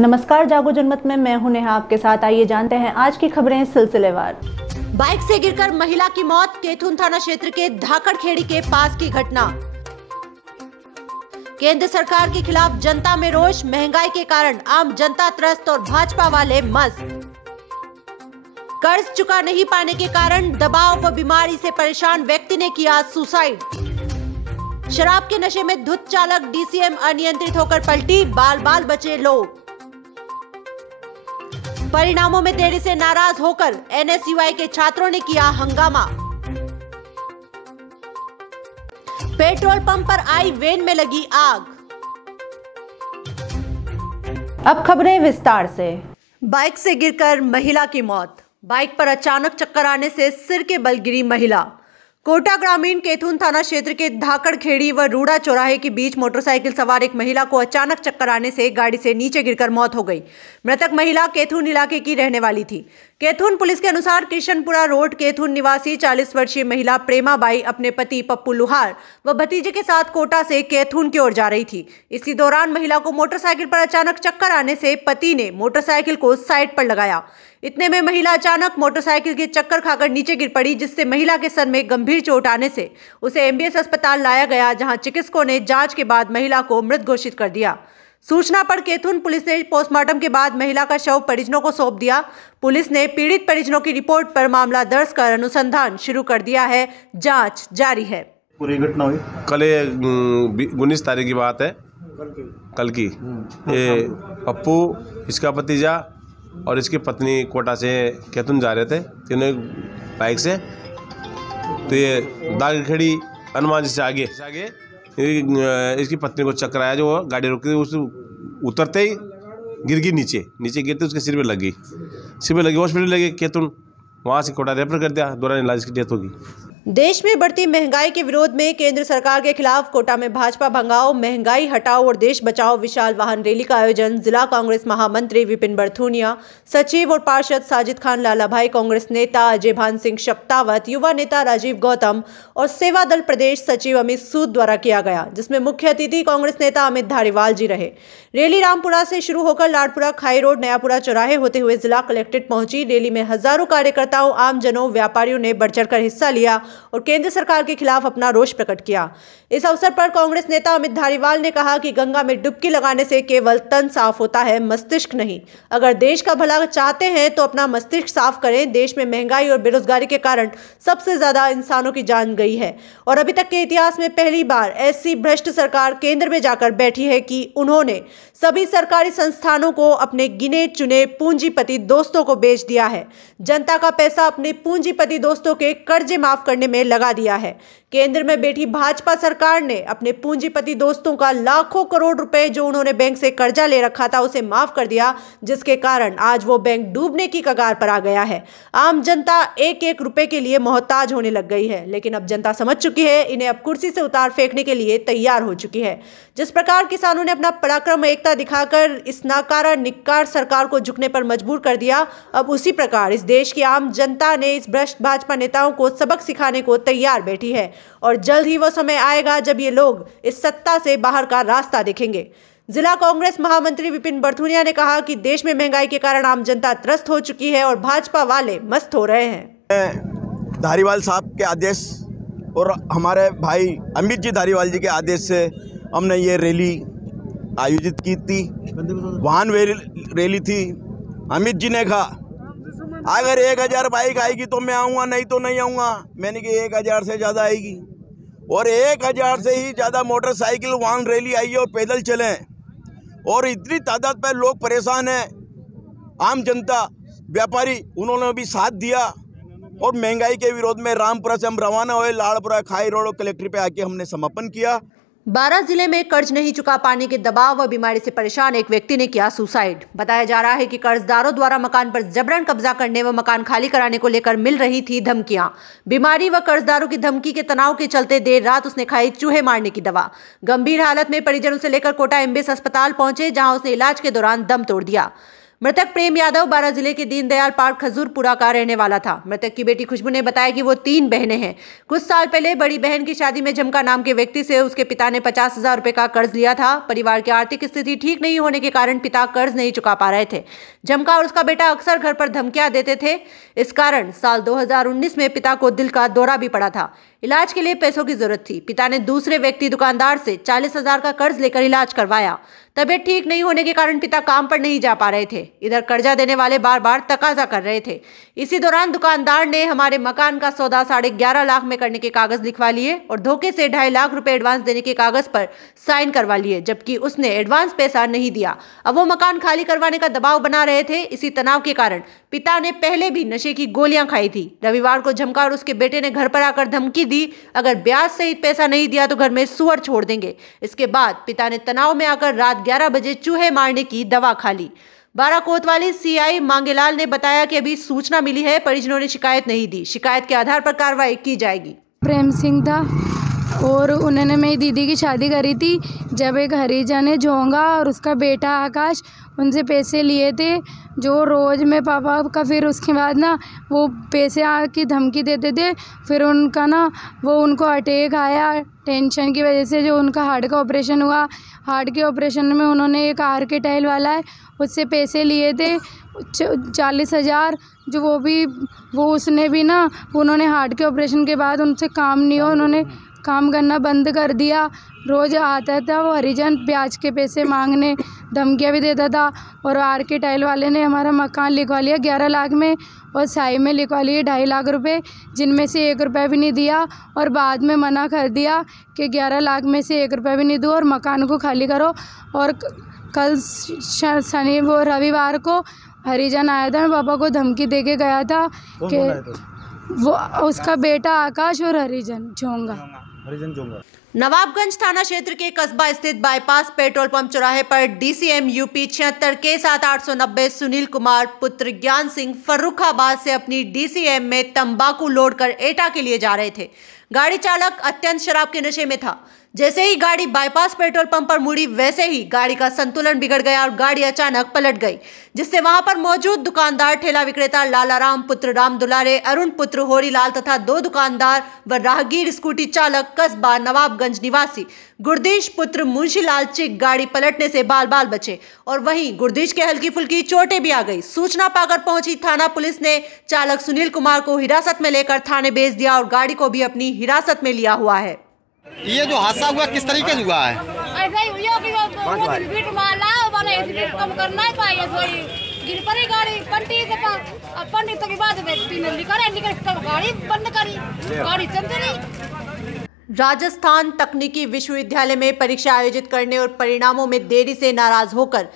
नमस्कार, जागो जनमत में मैं हूं नेहा आपके साथ। आइए जानते हैं आज की खबरें सिलसिलेवार। बाइक से गिरकर महिला की मौत, कैथून थाना क्षेत्र के धाकड़खेड़ी के पास की घटना। केंद्र सरकार के खिलाफ जनता में रोष, महंगाई के कारण आम जनता त्रस्त और भाजपा वाले मस्त। कर्ज चुका नहीं पाने के कारण दबाव व बीमारी से परेशान व्यक्ति ने किया सुसाइड। शराब के नशे में धुत चालक डीसीएम अनियंत्रित होकर पलटी, बाल बाल बचे लोग। परिणामों में देरी से नाराज होकर एनएसयूआई के छात्रों ने किया हंगामा। पेट्रोल पंप पर आई वैन में लगी आग। अब खबरें विस्तार से। बाइक से गिरकर महिला की मौत। बाइक पर अचानक चक्कर आने से सिर के बल गिरी महिला। कोटा ग्रामीण कैथून थाना क्षेत्र के धाकड़खेड़ी व रूड़ा चौराहे के बीच मोटरसाइकिल सवार एक महिला को अचानक चक्कर आने से गाड़ी से नीचे गिरकर मौत हो गई। मृतक महिला कैथून इलाके की रहने वाली थी। कैथून पुलिस के अनुसार किशनपुरा रोड कैथून निवासी 40 वर्षीय महिला प्रेमा बाई अपने पति पप्पू लुहार व भतीजे के साथ कोटा से कैथून की ओर जा रही थी। इसी दौरान महिला को मोटरसाइकिल पर अचानक चक्कर आने से पति ने मोटरसाइकिल को साइड पर लगाया। इतने में महिला अचानक मोटरसाइकिल के चक्कर खाकर नीचे गिर पड़ी, जिससे महिला के सर में गंभीर चोट आने से उसे एमबीएस अस्पताल लाया गया, जहां चिकित्सकों ने जांच के बाद महिला को मृत घोषित कर दिया। सूचना पर कैथून पुलिस ने पोस्टमार्टम के बाद महिला का शव परिजनों को सौंप दिया। पुलिस ने पीड़ित परिजनों की रिपोर्ट पर मामला दर्ज कर अनुसंधान शुरू कर दिया है। जांच जारी है। पूरी घटना हुई कल 19 तारीख की बात है। कल की ये पप्पू, इसका भतीजा और इसकी पत्नी कोटा से कैथून जा रहे थे तीनों बाइक से। तो ये धाकड़खेड़ी हनुमान जी से आगे इसकी पत्नी को चक्कर आया, जो गाड़ी रुकी, उस उतरते ही गिर गई नीचे गिरते उसके सिर में लगी। हॉस्पिटल लगे कैथून, वहाँ से कोटा रेफर कर दिया, दौरान इलाज की डेथ होगी। देश में बढ़ती महंगाई के विरोध में केंद्र सरकार के खिलाफ कोटा में भाजपा भगाओ, महंगाई हटाओ और देश बचाओ विशाल वाहन रैली का आयोजन जिला कांग्रेस महामंत्री विपिन बरथुनिया, सचिव और पार्षद साजिद खान लालाभाई, कांग्रेस नेता अजय भान सिंह शप्तावत, युवा नेता राजीव गौतम और सेवा दल प्रदेश सचिव अमित सूद द्वारा किया गया, जिसमें मुख्य अतिथि कांग्रेस नेता अमित धारीवाल जी रहे। रैली रामपुरा से शुरू होकर लाडपुरा, खाई रोड, नयापुरा चौराहे होते हुए जिला कलेक्ट्रेट पहुंची। रैली में हजारों कार्यकर्ताओं, आमजनों, व्यापारियों ने बढ़ चढ़कर हिस्सा लिया और केंद्र सरकार के खिलाफ अपना रोष प्रकट किया। इस अवसर पर कांग्रेस नेता अमित धारीवाल ने कहा कि गंगा में डुबकी लगाने से केवल तन साफ होता है, मस्तिष्क नहीं। अगर देश का भला चाहते हैं तो अपना मस्तिष्क साफ करें। देश में महंगाई और बेरोजगारी के कारण सबसे ज्यादा इंसानों की जान गई है और अभी तक के इतिहास में पहली बार ऐसी भ्रष्ट सरकार केंद्र में जाकर बैठी है कि उन्होंने सभी सरकारी संस्थानों को अपने गिने चुने पूंजीपति दोस्तों को बेच दिया है। जनता का पैसा अपने पूंजीपति दोस्तों के कर्जे माफ करने में लगा दिया है। केंद्र में बैठी भाजपा सरकार ने अपने पूंजीपति दोस्तों का लाखों करोड़ रुपए जो उन्होंने बैंक से कर्जा ले रखा था उसे माफ कर दिया, जिसके कारण आज वो बैंक डूबने की कगार पर आ गया है। आम जनता एक एक रुपए के लिए मोहताज होने लग गई है, लेकिन अब जनता समझ चुकी है, इन्हें अब कुर्सी से उतार फेंकने के लिए तैयार हो चुकी है। जिस प्रकार किसानों ने अपना पराक्रम एकता दिखाकर इस नाकारा निक्कार सरकार को झुकने पर मजबूर कर दिया, अब उसी प्रकार इस देश की आम जनता ने इस भ्रष्ट भाजपा नेताओं को सबक सिखाने को तैयार बैठी है और जल्द ही वो समय आएगा जब ये लोग इस सत्ता से बाहर का रास्ता देखेंगे। जिला कांग्रेस महामंत्री विपिन बरथुनिया ने कहा कि देश में महंगाई के कारण आम जनता त्रस्त हो चुकी है और भाजपा वाले मस्त हो रहे हैं। धारीवाल साहब के आदेश और हमारे भाई अमित जी धारीवाल जी के आदेश से हमने ये रैली आयोजित की थी। वाहन रैली थी। अमित जी ने कहा अगर 1000 बाइक आएगी तो मैं आऊँगा, नहीं तो नहीं आऊँगा। मैंने कहा 1000 से ज़्यादा आएगी और 1000 से ही ज़्यादा मोटरसाइकिल वाहन रैली आई है और पैदल चले और इतनी तादाद पर लोग परेशान हैं। आम जनता, व्यापारी, उन्होंने भी साथ दिया और महंगाई के विरोध में रामपुरा से हम रवाना हुए। लाड़पुरा, खाई रोड और कलेक्ट्रेट पे आके हमने समापन किया। 12 जिले में कर्ज नहीं चुका पाने के दबाव व बीमारी से परेशान एक व्यक्ति ने किया सुसाइड। बताया जा रहा है कि कर्जदारों द्वारा मकान पर जबरन कब्जा करने व मकान खाली कराने को लेकर मिल रही थी धमकियां। बीमारी व कर्जदारों की धमकी के तनाव के चलते देर रात उसने खाई चूहे मारने की दवा। गंभीर हालत में परिजन उसे लेकर कोटा एमबीएस अस्पताल पहुंचे, जहां उसने इलाज के दौरान दम तोड़ दिया। मृतक प्रेम यादव बारां जिले के दीनदयाल पार्क खजूरपुरा का रहने वाला था। मृतक की बेटी खुशबू ने बताया कि वो 3 बहनें हैं। कुछ साल पहले बड़ी बहन की शादी में झमका नाम के व्यक्ति से उसके पिता ने 50,000 रुपए का कर्ज लिया था। परिवार की आर्थिक स्थिति ठीक नहीं होने के कारण पिता कर्ज नहीं चुका पा रहे थे। झमका और उसका बेटा अक्सर घर पर धमकियां देते थे। इस कारण साल 2019 में पिता को दिल का दौरा भी पड़ा था। इलाज के लिए पैसों की जरूरत थी। पिता ने दूसरे व्यक्ति दुकानदार से 40,000 का कर्ज लेकर इलाज करवाया। तबीयत ठीक नहीं होने के कारण पिता काम पर नहीं जा पा रहे थे। इधर कर्जा देने वाले बार बार तकाजा कर रहे थे। इसी दौरान दुकानदार ने हमारे मकान का सौदा 11.5 लाख में करने के कागज लिखवा लिए और धोखे से 2.5 लाख रुपए एडवांस देने के कागज पर साइन करवा लिए, जबकि उसने एडवांस पैसा नहीं दिया। अब वो मकान खाली करवाने का दबाव बना रहे थे। इसी तनाव के कारण पिता ने पहले भी नशे की गोलियां खाई थी। रविवार को झमका और उसके बेटे ने घर पर आकर धमकी दी, अगर ब्याज सहित पैसा नहीं दिया तो घर में सुअर छोड़ देंगे। इसके बाद पिता ने तनाव में आकर रात 11 बजे चूहे मारने की दवा खा ली। बारां कोतवाली सीआई मांगेलाल ने बताया कि अभी सूचना मिली है, परिजनों ने शिकायत नहीं दी। शिकायत के आधार पर कार्रवाई की जाएगी। प्रेम सिंह था और उन्होंने मेरी दीदी की शादी करी थी। जब एक हरिजन है झोंगा और उसका बेटा आकाश उनसे पैसे लिए थे, जो रोज़ में पापा का, फिर उसके बाद ना वो पैसे की धमकी देते थे। फिर उनका ना वो उनको अटैक आया टेंशन की वजह से। जो उनका हार्ट का ऑपरेशन हुआ, हार्ट के ऑपरेशन में उन्होंने एक आर्किटाइल वाला है उससे पैसे लिए थे 40,000, जो वो उसने भी ना, उन्होंने हार्ट के ऑपरेशन के बाद उनसे काम नहीं हो, उन्होंने काम करना बंद कर दिया। रोज़ आता था वो हरिजन ब्याज के पैसे मांगने, धमकियाँ भी देता था। और आर्किटाइल वाले ने हमारा मकान लिखवा लिया 11 लाख में और साई में लिखवा लिए 2.5 लाख रुपए, जिनमें से 1 रुपया भी नहीं दिया। और बाद में मना कर दिया कि 11 लाख में से 1 रुपया भी नहीं दो और मकान को खाली करो। और कल शनि वो रविवार को हरिजन आया था, पापा को धमकी दे के गया था कि वो उसका बेटा आकाश और हरिजन झोंगा। नवाबगंज थाना क्षेत्र के कस्बा स्थित बाईपास पेट्रोल पंप चौराहे पर DCM UP 76 K7890 Sunil Kumar पुत्र ज्ञान सिंह फर्रुखाबाद से अपनी डीसीएम में तंबाकू लोड कर एटा के लिए जा रहे थे। गाड़ी चालक अत्यंत शराब के नशे में था। जैसे ही गाड़ी बाईपास पेट्रोल पंप पर मुड़ी, वैसे ही गाड़ी का संतुलन बिगड़ गया और गाड़ी अचानक पलट गई, जिससे वहां पर मौजूद दुकानदार ठेला विक्रेता लालाराम पुत्र राम दुलारे, अरुण पुत्र होरीलाल तथा 2 दुकानदार व राहगीर स्कूटी चालक कस्बा नवाबगंज निवासी गुरदीश पुत्र मुंशीलाल चिक गाड़ी पलटने से बाल बाल बचे और वहीं गुरदीश के हल्की फुल्की चोटें भी आ गई। सूचना पाकर पहुंची थाना पुलिस ने चालक सुनील कुमार को हिरासत में लेकर थाने भेज दिया और गाड़ी को भी अपनी हिरासत में लिया हुआ है। ये जो हादसा हुआ किस तरीके से हुआ है? ऐसा ही हुआ कि वो बीट मारला वाला एक्सीडेंट कम करना ही पाया, थोड़ी गिर पड़ी गाड़ी पंटी से पंटी तक के बाद निकल गाड़ी बंद करी, गाड़ी चलती नहीं। राजस्थान तकनीकी विश्वविद्यालय में परीक्षा आयोजित करने और परिणामों में देरी से नाराज होकर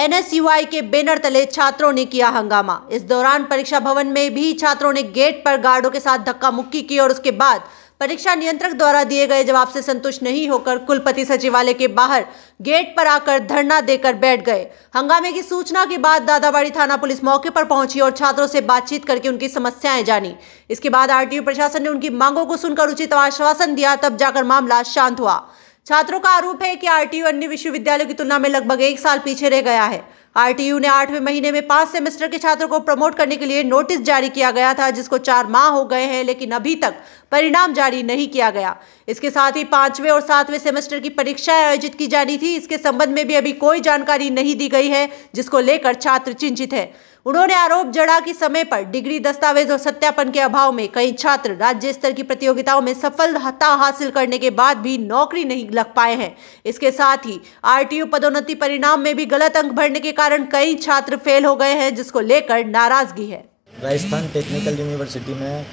NSUI के बैनर तले छात्रों ने किया हंगामा। इस दौरान परीक्षा भवन में भी छात्रों ने गेट पर गार्डों के साथ धक्का मुक्की की और उसके बाद परीक्षा नियंत्रक द्वारा दिए गए जवाब से संतुष्ट नहीं होकर कुलपति सचिवालय के बाहर गेट पर आकर धरना देकर बैठ गए। हंगामे की सूचना के बाद दादाबाड़ी थाना पुलिस मौके पर पहुंची और छात्रों से बातचीत करके उनकी समस्याएं जानी। इसके बाद आरटीयू प्रशासन ने उनकी मांगों को सुनकर उचित आश्वासन दिया, तब जाकर मामला शांत हुआ। छात्रों का आरोप है कि आरटीयू अन्य विश्वविद्यालयों की तुलना में लगभग 1 साल पीछे रह गया है। आरटीयू ने 8वें महीने में 5 सेमेस्टर के छात्रों को प्रमोट करने के लिए नोटिस जारी किया गया था, जिसको 4 माह हो गए हैं, लेकिन अभी तक परिणाम जारी नहीं किया गया। इसके साथ ही 5वें और 7वें सेमेस्टर की परीक्षाएं आयोजित की जानी थी। इसके संबंध में भी अभी कोई जानकारी नहीं दी गई है, जिसको लेकर छात्र चिंतित है। उन्होंने आरोप जड़ा कि समय पर डिग्री, दस्तावेज और सत्यापन के अभाव में कई छात्र राज्य स्तर की प्रतियोगिताओं में सफलता हासिल करने के बाद भी नौकरी नहीं लग पाए हैं। इसके साथ ही आरटीयू पदोन्नति परिणाम में भी गलत अंक भरने के कारण कई छात्र फेल हो गए हैं, जिसको लेकर नाराजगी है। राजस्थान टेक्निकल यूनिवर्सिटी में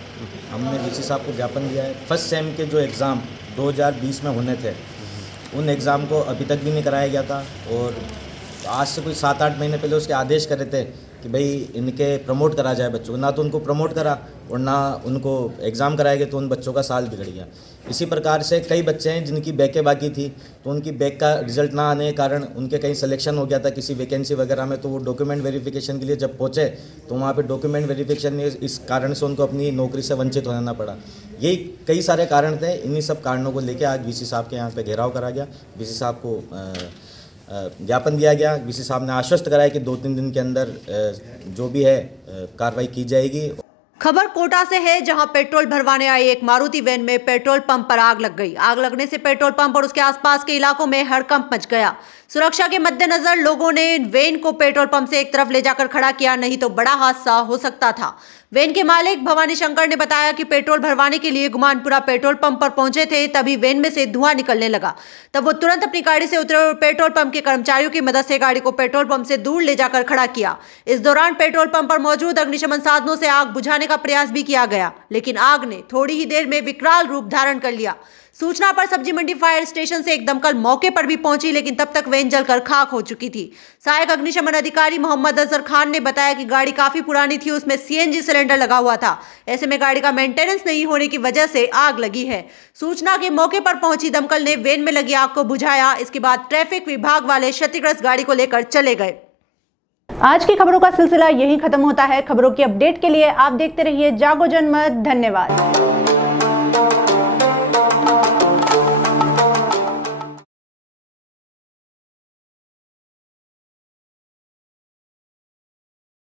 हमने वीसी साहब को ज्ञापन दिया है। फर्स्ट सेम के जो एग्ज़ाम 2020 में होने थे, उन एग्ज़ाम को अभी तक भी नहीं कराया गया था और आज से कोई 7-8 महीने पहले उसके आदेश करे थे कि भाई इनके प्रमोट करा जाए बच्चों को। ना तो उनको प्रमोट करा और ना उनको एग्ज़ाम कराए गए, तो उन बच्चों का साल बिगड़ गया। इसी प्रकार से कई बच्चे हैं जिनकी बैकें बाकी थी, तो उनकी बैक का रिजल्ट ना आने के कारण उनके कहीं सिलेक्शन हो गया था किसी वैकेंसी वगैरह में, तो वो डॉक्यूमेंट वेरिफिकेशन के लिए जब पहुँचे तो वहाँ पे डॉक्यूमेंट वेरिफिकेशन में इस कारण से उनको अपनी नौकरी से वंचित होना पड़ा। यही कई सारे कारण थे। इन्हीं सब कारणों को लेकर आज वीसी साहब के यहाँ पे घेराव करा गया। वीसी साहब को ज्ञापन दिया गया। वीसी साहब ने आश्वस्त कराया कि 2-3 दिन के अंदर जो भी है कार्रवाई की जाएगी। खबर कोटा से है, जहां पेट्रोल भरवाने आई एक मारुति वैन में पेट्रोल पंप पर आग लग गई। आग लगने से पेट्रोल पंप और उसके आसपास के इलाकों में हड़कंप मच गया। सुरक्षा के मद्देनजर लोगों ने वैन को पेट्रोल पंप से एक तरफ ले जाकर खड़ा किया, नहीं तो बड़ा हादसा हो सकता था। वैन के मालिक भवानी शंकर ने बताया कि पेट्रोल भरवाने के लिए गुमानपुरा पेट्रोल पंप पर पहुंचे थे, तभी वैन में से धुआं निकलने लगा। तब वो तुरंत अपनी गाड़ी से उतरे और पेट्रोल पंप के कर्मचारियों की मदद से गाड़ी को पेट्रोल पंप से दूर ले जाकर खड़ा किया। इस दौरान पेट्रोल पंप पर मौजूद अग्निशमन साधनों से आग बुझाने का प्रयास भी किया गया, लेकिन आग ने थोड़ी ही देर में विकराल रूप धारण कर लिया। सूचना पर सब्जी मंडी फायर स्टेशन से एक दमकल मौके पर भी पहुंची, लेकिन तब तक वैन जलकर खाक हो चुकी थी। सहायक अग्निशमन अधिकारी मोहम्मद अजहर खान ने बताया कि गाड़ी काफी पुरानी थी, उसमें सीएनजी सिलेंडर लगा हुआ था। ऐसे में गाड़ी का मेंटेनेंस नहीं होने की वजह से आग लगी है। सूचना के मौके पर पहुंची दमकल ने वैन में लगी आग को बुझाया। इसके बाद ट्रैफिक विभाग वाले क्षतिग्रस्त गाड़ी को लेकर चले गए। आज की खबरों का सिलसिला यहीं खत्म होता है। खबरों की अपडेट के लिए आप देखते रहिए जागो जनमत। धन्यवाद।